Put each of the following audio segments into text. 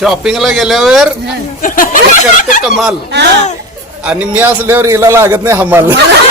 शॉपिंगला गेल्यावर हे करते कमाल. आणि मी असल्यावर हिला लागत नाही हमाल.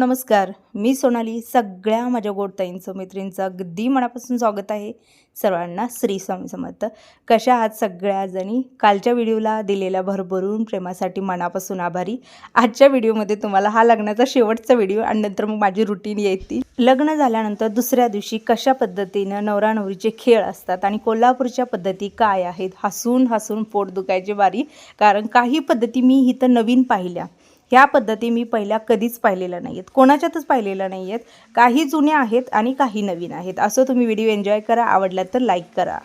नमस्कार. मी सोनाली सगळ्या माझ्या गोडताईंचं मैत्रिणींचं अगदी मनापासून स्वागत आहे. सर्वांना श्री स्वामी समर्थ. कशा आहात सगळ्या? जणी कालच्या व्हिडिओला दिलेल्या भरभरून प्रेमासाठी मनापासून आभारी. आजच्या व्हिडिओमध्ये तुम्हाला हा लग्नाचा शेवटचा व्हिडिओ आणि नंतर मग माझी रुटीन येते लग्न झाल्यानंतर दुसऱ्या दिवशी कशा पद्धतीनं नवरा नवरीचे खेळ असतात आणि कोल्हापूरच्या पद्धती काय आहेत? हसून हसून पोट दुखायची बारी कारण काही पद्धती मी इथं नवीन पाहिल्या. ह्या पद्धती मी पहिल्या कधीच पाहिलेल्या नाही आहेत कोणाच्यातच पाहिलेल्या नाही आहेत काही जुन्या आहेत आणि काही नवीन आहेत. असं तुम्ही व्हिडिओ एन्जॉय करा. आवडला तर लाईक करा.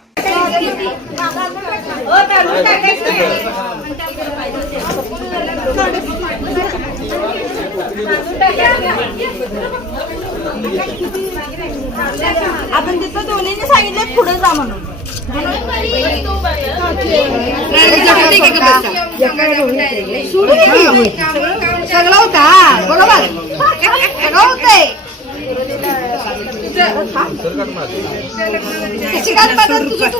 आपण तिथं दोन्हीने सांगितलं पुढे जा म्हणून. सगळं होता बरोबर सगळं होतंय कशी काय बघत तुझं तू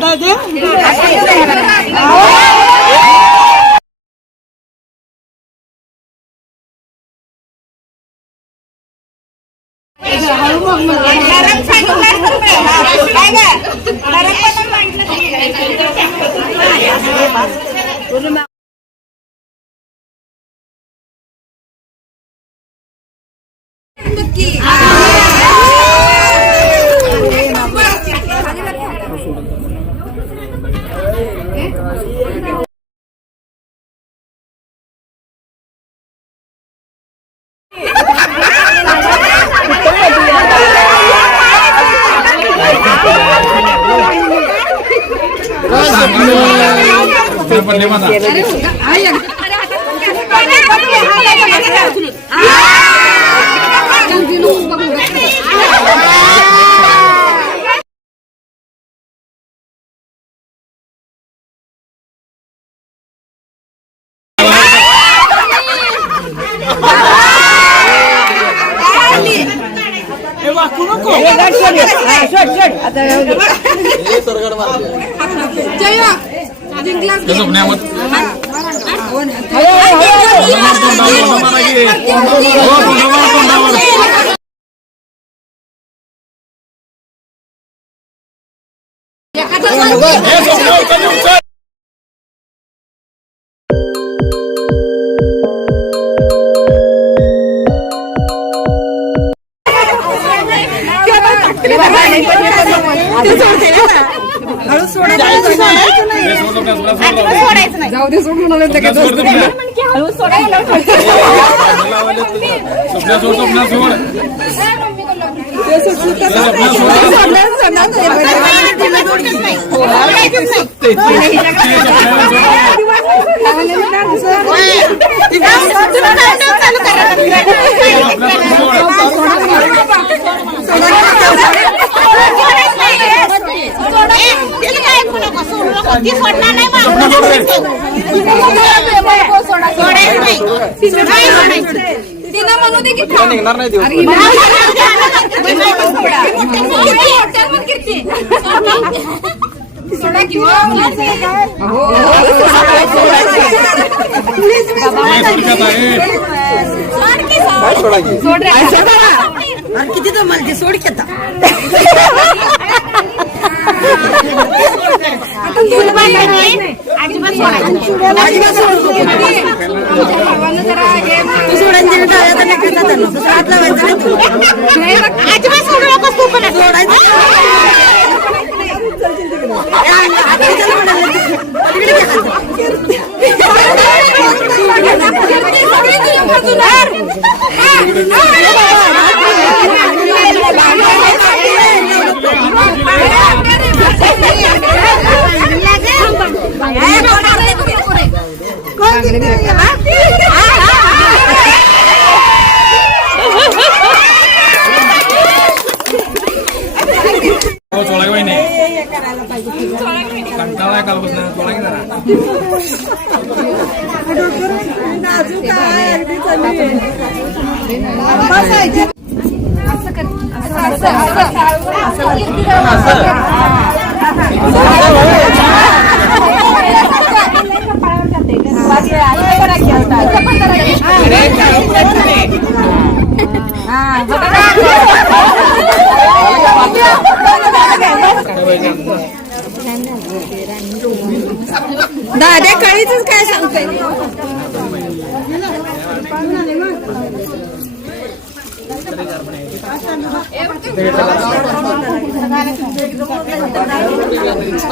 पाठव लिंक तुला पाठवलं ती दुधा की जरा पहिलं असं असं असं असं करायचं असं करायचं जाऊ दे सोडून आलं ते निघणार नाही सोडा सोडा ते सोड की आता अजिबात सोडायचं नाही. तुमच्या भावानं जरा हे नाही बघ, अजिबात सोडू नकोस तू पण हो चोळा की नाही कंटाळा कालपासून चोळा की दादा कळीच काय सांगतोय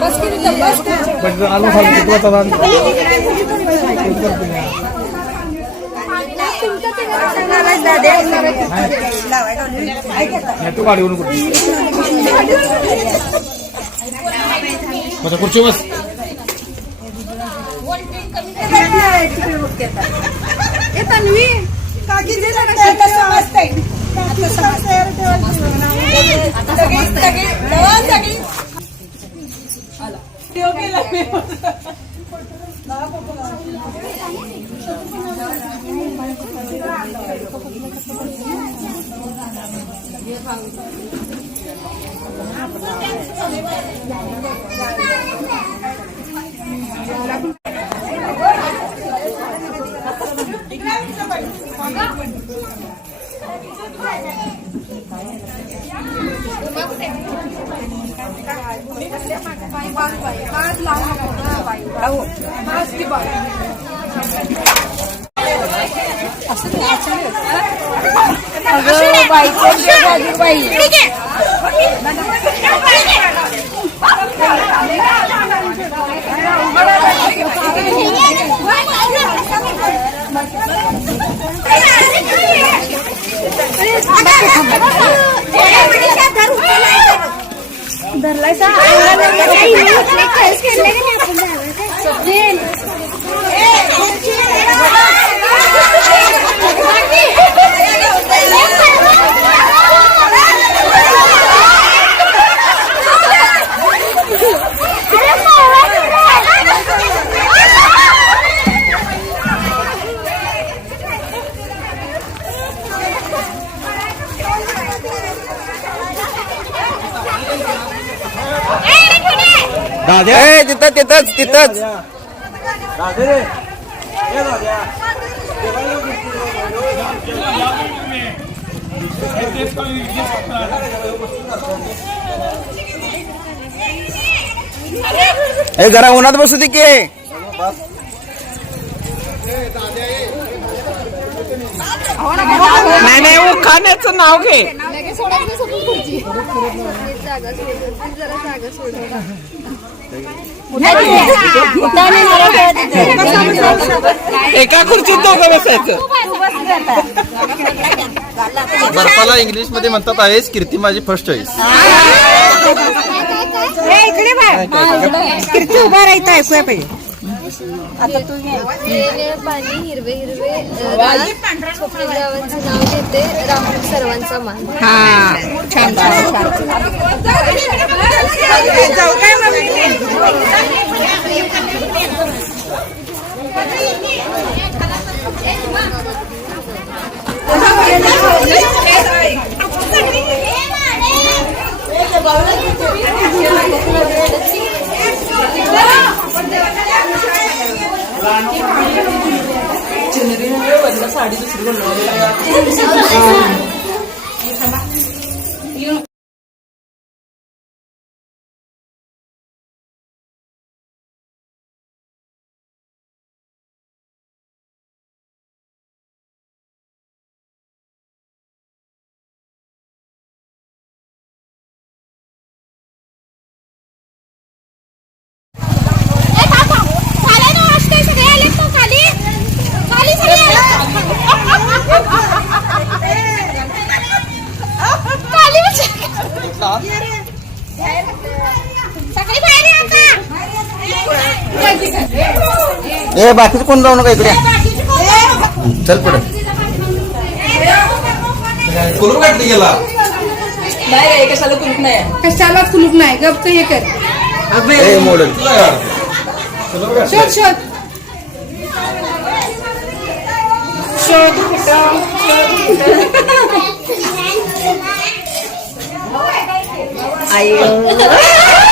पळवत दिलं त्यांनाच दे. पण आणून सांगतो तू आता Sí, ok, la Thank you. नाही, खुर्ची बस ए, तिथं तिथंच तिथंच. हे जरा उन्हात बसू दे की. नाही नाही नाव घे. एका खुर्चीत दोघं बसायचं. बर्फाला इंग्लिशमध्ये म्हणतात आहेस कीर्ती माझी फर्स्ट चॉईस इकडे कीर्ती उभा राहायचं ऐकूया पाहिजे वेगळे पाणी हिरवे हिरवे गावांचं नाव घेते राहुल सर्वांचा मान. हा छान छान छान साडी दुसरी बनवली. ए बाकीचं कोण जाऊ नका इकडे? चल पुढे. कुलूप काढली गेला कशाला कुलूप नाही? गप्प हे कर. ए मॉडेल. शोध शोध.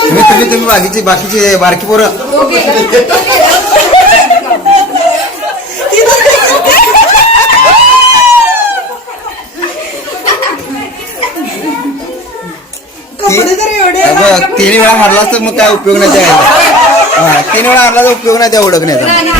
तुम्ही तुम्ही तुम्ही बाकीची बाकीची बारकी पोरं. ती- तीन वेळा मारला तर मग काय उपयोग नाही त्या तीन वेळा मारला तर उपयोग नाही त्या ओळखण्याचा.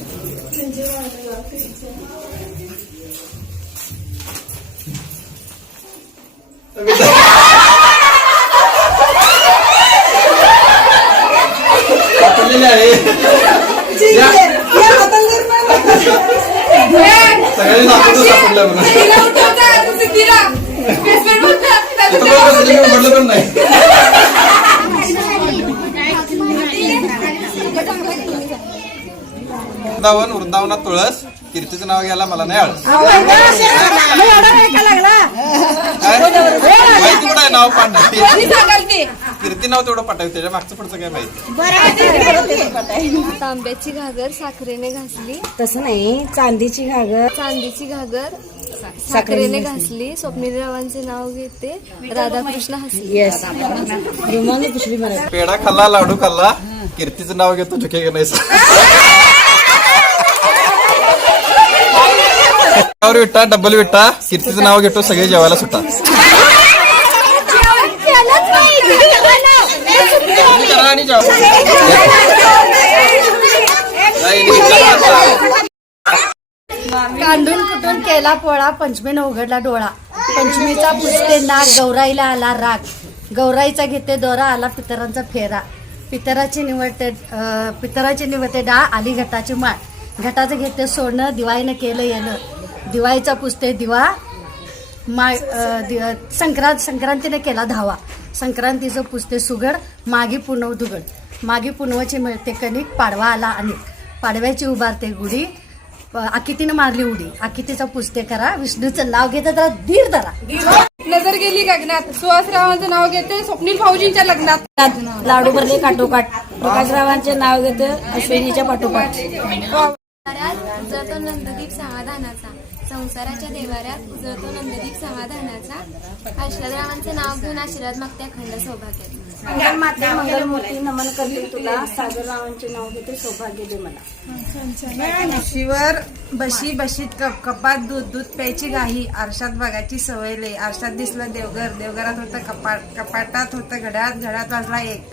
म्हटलं पण नाही वृंदावन वृंदावनात तुळस कीर्तीचं नाव घ्यायला मला नाही आळस काय? माहिती कुठं आहे नाव पाठ कीर्ती नाव तेवढं पाठावी त्याच्या मागचं पुढचं काय माहिती. तांब्याची घागर साखरेने घासली. तसं नाही चांदीची घागर. चांदीची घागर साखरेने घासली. स्वप्नील रावांचे नाव घेते. राधाकृष्ण हसली येस मला पेढा खाल्ला लाडू खाल्ला. कीर्तीचं नाव घेतो झुके नाही विटा डबल विटा. कीर्तीचं नाव घेतो सगळे जेवायला सुटा तुम्ही करा आणि जेवा. कांडून कुठून केला पोळा? पंचमीनं उघडला डोळा. पंचमीचा पुसते नाग गौराईला आला राग. गौराईचा घेते दोरा आला पितरांचा फेरा. पितराची निवडते पितराची निवडते डाळ आली घटाची माळ. घटाचं घेते सोनं दिवाळीनं केलं येणं. दिवाळीचा पुसते दिवा मा संक्रांत संक्रांतीने केला धावा. संक्रांतीचं पुसते सुगड मागी पुनव दुगड. मागी पुनवाची मिळते कणिक पाडवा आला अनेक. पाडव्याची उभारते गुढी आकितीनं मारली उडी. आकितीचा पुसते करा विष्णूचं नाव घेतं जरा धीर धरा. नजर गेली गगनात. सुहासरावांचं नाव घेते स्वप्नील भाऊजींच्या लग्नात. लाडू भरले काठोकाठ प्रकाशरावांचे नाव घेते अश्विनीच्या पाठोपाठ देवाऱ्यात उजळतो नंददीप समाधानाचा संसाराच्या देवाऱ्यात उजळतो नंददीप समाधानाचा. आशीर्वादरावांचे नाव घेऊन आशीर्वाद मागते अखंड सौभाग्याचा मंगल माते मंगल मूर्ती नमन करते तुला. सागररावांचे नाव घेते सौभाग्य दे मला. म्हशीवर बशी बशीत कप कपात दूध दूध प्यायची गाही आरशात बघायची सवय लय. आरशात दिसलं देवघर. देवघरात होतं कपाट कपाटात होतं घड्यात घड्यात वाजला एक.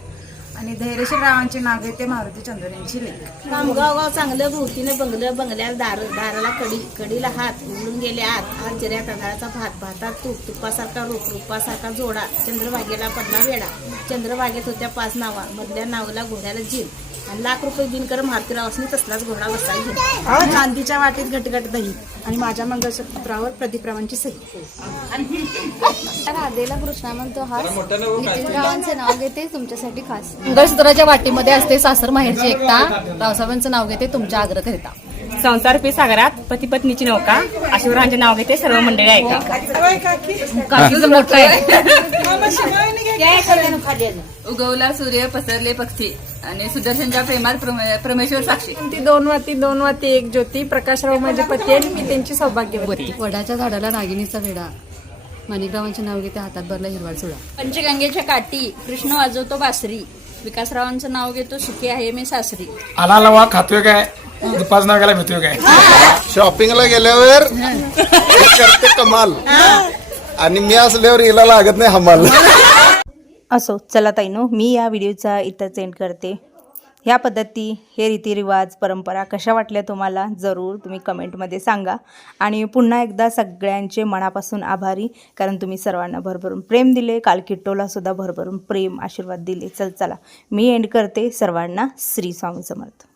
आणि धैर्यशील रावांचे नाव घेते मारुती चंद्र लेख. गाव गाव चांगलं भोवतीने बंगलं बंगल्याला दार दाराला कडी कडीला हात उडून गेले आत आत जिऱ्या तांदळाचा भात भातात तूप तुपासारखा रूप रूपासारखा जोडा चंद्रभागेला पडला वेडा चंद्रभागेत होत्या पाच नावा मधल्या नावाला घोड्याला जील आणि लाख रुपये बिनकर मारुतीरावासनी तसलाच घोडा बसाय घेतला. चांदीच्या वाटीत घटघट दही आणि माझ्या मंगळसूत्रावर प्रदीपरावांची सही. राधेला कृष्णा म्हणतो हास नितीनरावांचे नाव घेते तुमच्यासाठी खास. मंगळसूत्राच्या वाटीमध्ये असते सासर माहेरची एकता. रावसाहेबांचं नाव घेते तुमच्या आग्रहकरिता. संसार पे सागरात पती पत्नीची नौका आशिवरांचे नाव घेते सर्व मंडळी ऐका. उगवला सूर्य पसरले पक्षी आणि सुदर्शनच्या प्रेमात प्रमे- परमेश्वर साक्षी. ती दोन वाती दोन वाती एक ज्योती. प्रकाशराव माझे पती आणि मी त्यांची सौभाग्यवती. वडाच्या झाडाला नागिनीचा वेडा. माणिकरावांचे नाव घेते हातात भरला हिरवा चुडा पंचगंगेच्या काठी कृष्ण वाजवतो बासरी. विकासरावांचं नाव घेतो सुखी आहे मी सासरी. आला आला वा खातोय काय? नाव घ्यायला भेटतोय काय? शॉपिंगला गेल्यावर हे करते कमाल. आणि मी असल्यावर हिला लागत नाही हमाल. असो चला ताईनो मी या व्हिडिओचा इथंच एंड करते. ह्या पद्धती हे रीतिरिवाज परंपरा कशा वाटल्या तुम्हाला? जरूर तुम्ही कमेंटमध्ये सांगा. आणि पुन्हा एकदा सगळ्यांचे मनापासून आभारी कारण तुम्ही सर्वांना भरभरून प्रेम दिले. काल किट्टोलासुद्धा भरभरून प्रेम आशीर्वाद दिले. चल चला. मी एंड करते. सर्वांना श्री स्वामी समर्थ.